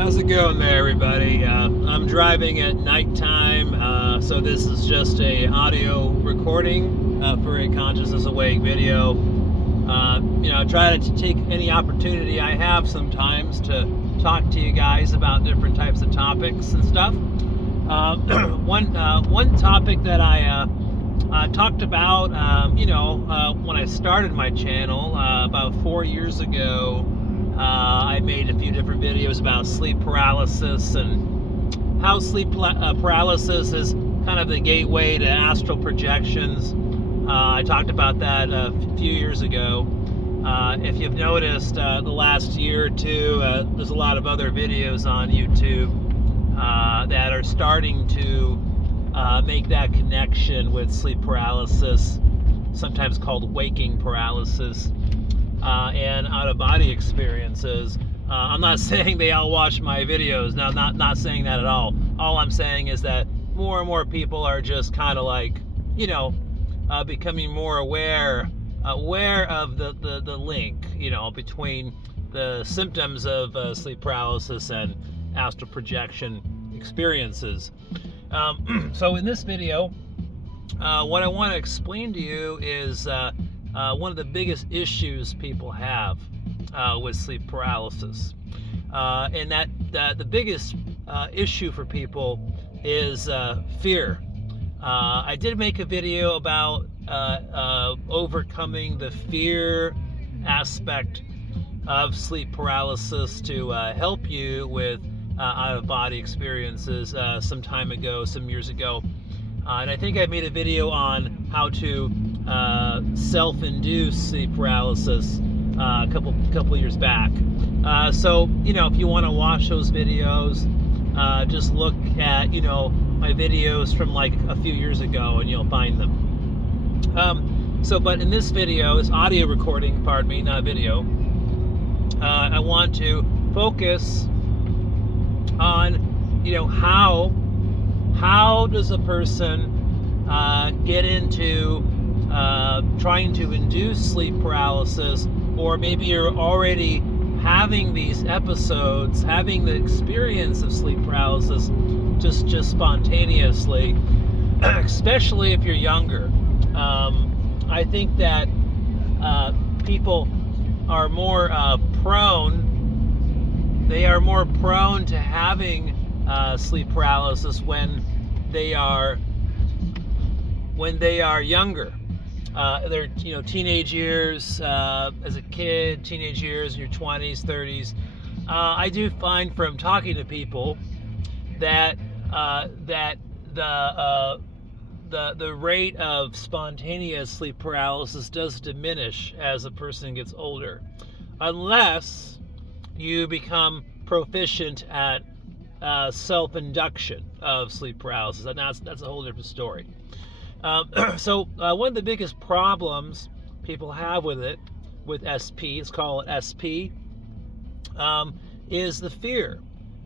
How's it going there, everybody? I'm driving at nighttime, so this is just a audio recording for a Consciousness Awake video. I try to take any opportunity I have sometimes to talk to you guys about different types of topics and stuff. One topic that I talked about, when I started my channel about 4 years ago. I made a few different videos about sleep paralysis and how sleep paralysis is kind of the gateway to astral projections. I talked about that a few years ago. If you've noticed, the last year or two, there's a lot of other videos on YouTube that are starting to make that connection with sleep paralysis, sometimes called waking paralysis. And out-of-body experiences. I'm not saying they all watch my videos. No, not saying that at all. All I'm saying is that more and more people are just kind of like, becoming more aware of the link, between the symptoms of sleep paralysis and astral projection experiences. So in this video, what I want to explain to you is one of the biggest issues people have with sleep paralysis, and that the biggest issue for people is fear. I did make a video about overcoming the fear aspect of sleep paralysis to help you with out-of-body experiences some time ago, some years ago. And I think I made a video on how to self-induce sleep paralysis a couple years back. So if you want to watch those videos, just look at my videos from like a few years ago, and you'll find them. But in this video, this audio recording, pardon me, not video, I want to focus on how does a person get into trying to induce sleep paralysis, or maybe you're already having these episodes, having the experience of sleep paralysis just spontaneously, especially if you're younger. I think that people are more prone to having sleep paralysis when they are younger. They're teenage years, as a kid, teenage years in your 20s, 30s. I do find from talking to people that the rate of spontaneous sleep paralysis does diminish as a person gets older, unless you become proficient at self-induction of sleep paralysis, and that's a whole different story. So one of the biggest problems people have with SP, let's call it SP, is the fear,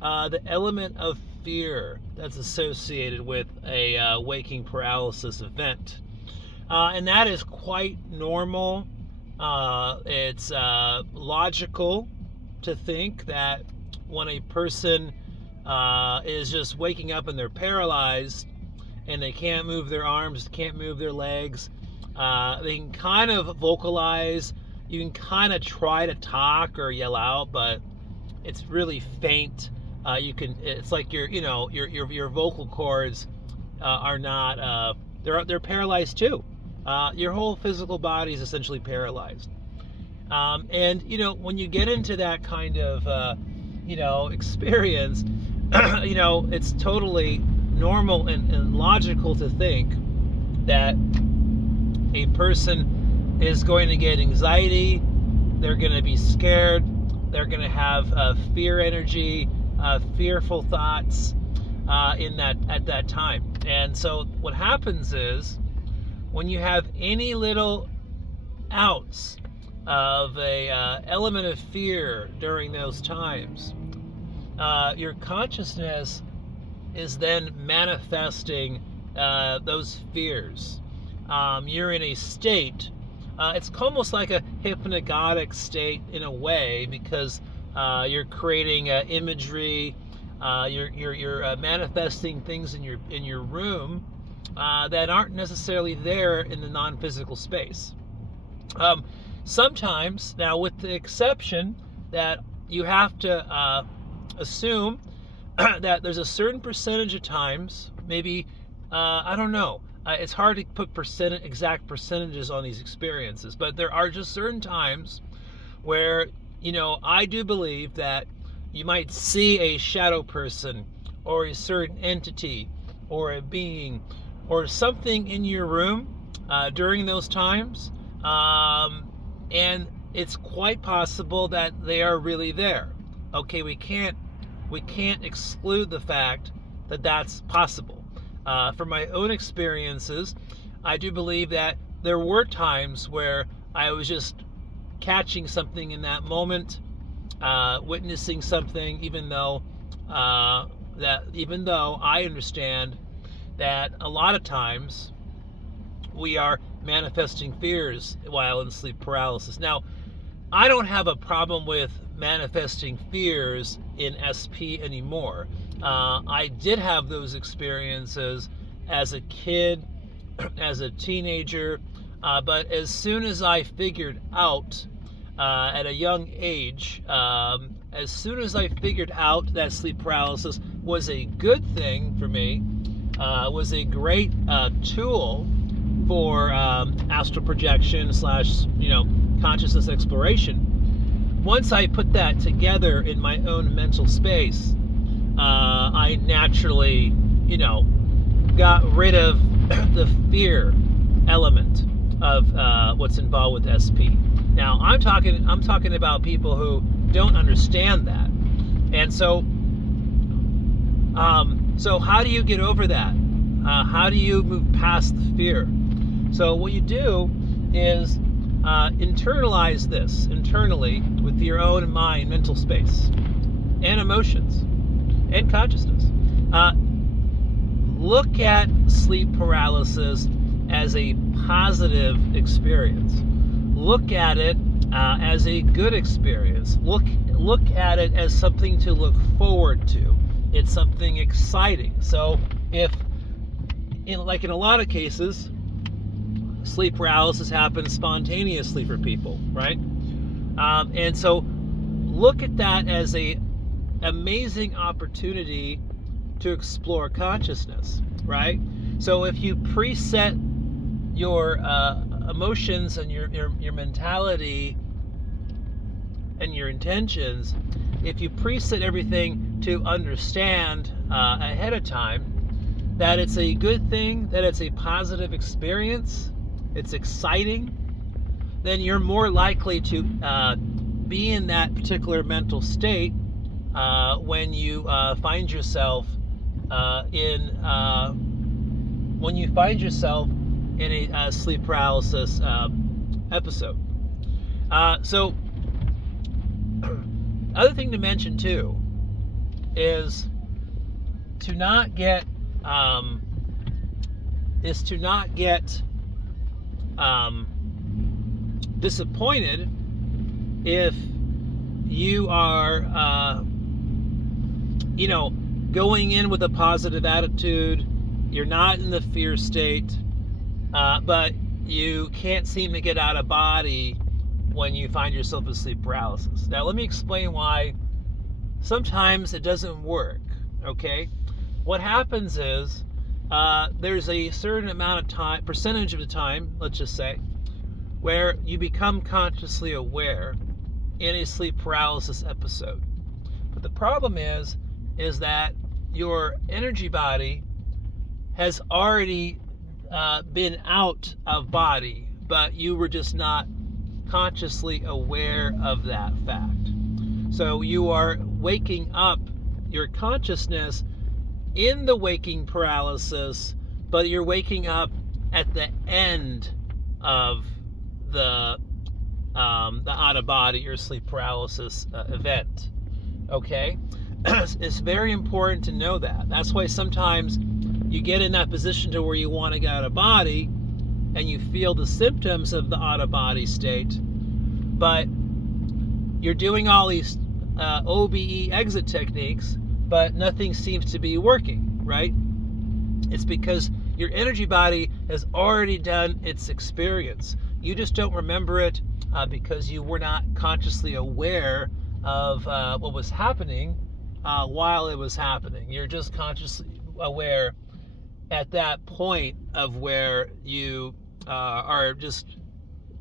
the element of fear that's associated with a waking paralysis event, and that is quite normal. It's logical to think that when a person is just waking up and they're paralyzed and they can't move their arms, can't move their legs, they can kind of vocalize, you can kind of try to talk or yell out, but it's really faint. It's like your vocal cords are not, they're paralyzed too. Your whole physical body is essentially paralyzed. And when you get into that kind of experience, it's totally normal and logical to think that a person is going to get anxiety, they're going to be scared, they're going to have fear energy, fearful thoughts at that time. And so what happens is, when you have any little ounce of a element of fear during those times, your consciousness is then manifesting those fears. You're in a state, it's almost like a hypnagogic state in a way, because You're creating imagery. You're manifesting things in your room that aren't necessarily there in the non-physical space. Sometimes, now with the exception that you have to assume that there's a certain percentage of times, maybe, I don't know, it's hard to put exact percentages on these experiences, but there are just certain times where, I do believe that you might see a shadow person or a certain entity or a being or something in your room during those times, and it's quite possible that they are really there. Okay, we can't exclude the fact that that's possible. From my own experiences, I do believe that there were times where I was just catching something in that moment, witnessing something, even though I understand that a lot of times we are manifesting fears while in sleep paralysis. Now, I don't have a problem with manifesting fears in SP anymore. I did have those experiences as a kid, as a teenager, but as soon as I figured out at a young age, as soon as I figured out that sleep paralysis was a good thing for me, was a great tool for astral projection / consciousness exploration. Once I put that together in my own mental space, I naturally, got rid of the fear element of what's involved with SP. Now, I'm talking about people who don't understand that, and so how do you get over that? How do you move past the fear? So what you do is internalize this internally with your own mind, mental space, and emotions, and consciousness. Look at sleep paralysis as a positive experience. Look at it as a good experience. Look at it as something to look forward to. It's something exciting. So if, in a lot of cases, sleep paralysis happens spontaneously for people, right? And so look at that as a amazing opportunity to explore consciousness, right? So if you preset your emotions and your mentality and your intentions, if you preset everything to understand ahead of time that it's a good thing, that it's a positive experience, it's exciting, then you're more likely to be in that particular mental state when you find yourself in a sleep paralysis episode. So, other thing to mention too is to not get disappointed if you are going in with a positive attitude. You're not in the fear state, but you can't seem to get out of body when you find yourself in sleep paralysis. Now, let me explain why sometimes it doesn't work, okay? What happens is there's a certain amount of time, percentage of the time, let's just say, where you become consciously aware in a sleep paralysis episode. But the problem is that your energy body has already been out of body, but you were just not consciously aware of that fact. So you are waking up your consciousness in the waking paralysis, but you're waking up at the end of the out of body or sleep paralysis event. Okay, it's very important to know that. That's why sometimes you get in that position to where you want to get out of body and you feel the symptoms of the out of body state, but you're doing all these OBE exit techniques, but nothing seems to be working, right? It's because your energy body has already done its experience. You just don't remember it because you were not consciously aware of what was happening while it was happening. You're just consciously aware at that point of where you are just,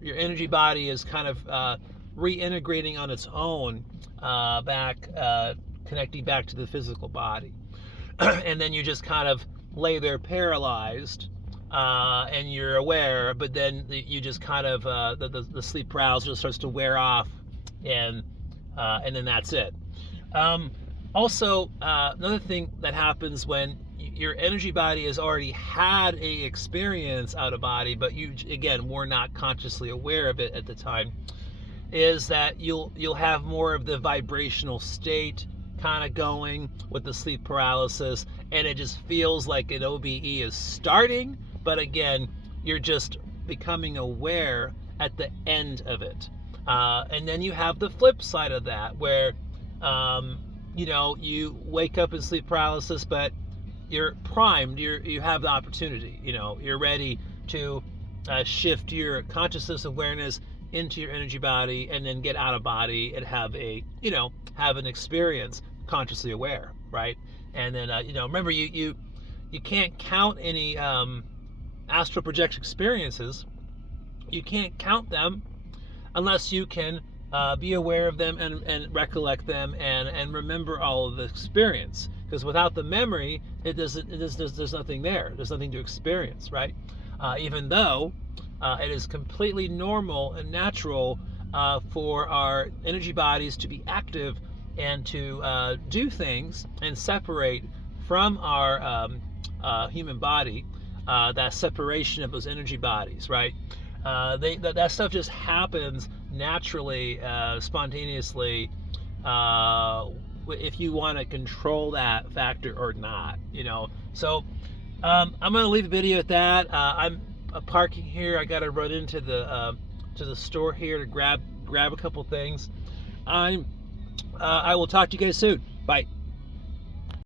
your energy body is kind of reintegrating on its own back, connecting back to the physical body. And then you just kind of lay there paralyzed, and you're aware, but then you just kind of, the sleep paralysis starts to wear off, and then that's it. Also, another thing that happens when your energy body has already had a experience out of body, but you, again, were not consciously aware of it at the time, is that you'll have more of the vibrational state kind of going with the sleep paralysis, and it just feels like an OBE is starting, but again, you're just becoming aware at the end of it. And then you have the flip side of that, where you wake up in sleep paralysis, but you're primed, you have the opportunity, you're ready to shift your consciousness awareness into your energy body, and then get out of body and have an experience consciously aware, right? And then remember, you can't count any astral projection experiences. You can't count them unless you can be aware of them and recollect them and remember all of the experience. Because without the memory, there's nothing there. There's nothing to experience, right? Even though it is completely normal and natural for our energy bodies to be active and to do things and separate from our human body, that separation of those energy bodies, right? That stuff just happens naturally, spontaneously, if you want to control that factor or not, So I'm going to leave the video at that. I'm parking here. I got to run into the store here to grab a couple things. I will talk to you guys soon. Bye.